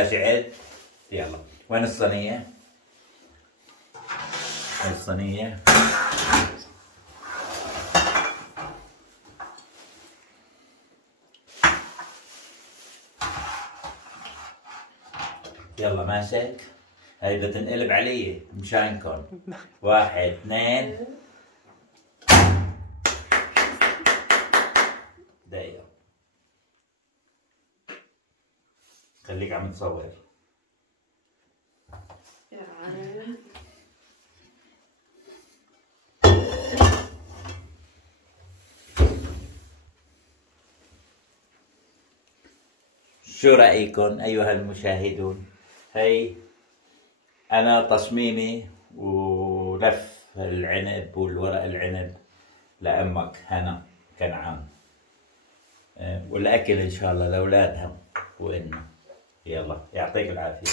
شعلت. يلا وين الصينية؟ وين الصينية؟ يلا ماسك. هاي بدها تنقلب علي مشانكم. 1 2 دقيقة. خليك عم تصور. شو رأيكم أيها المشاهدون؟ هي أنا تصميمي ولف العنب والورق العنب لأمك هنا كنعان، والأكل إن شاء الله لأولادها وإلنا. يلا يعطيك العافية.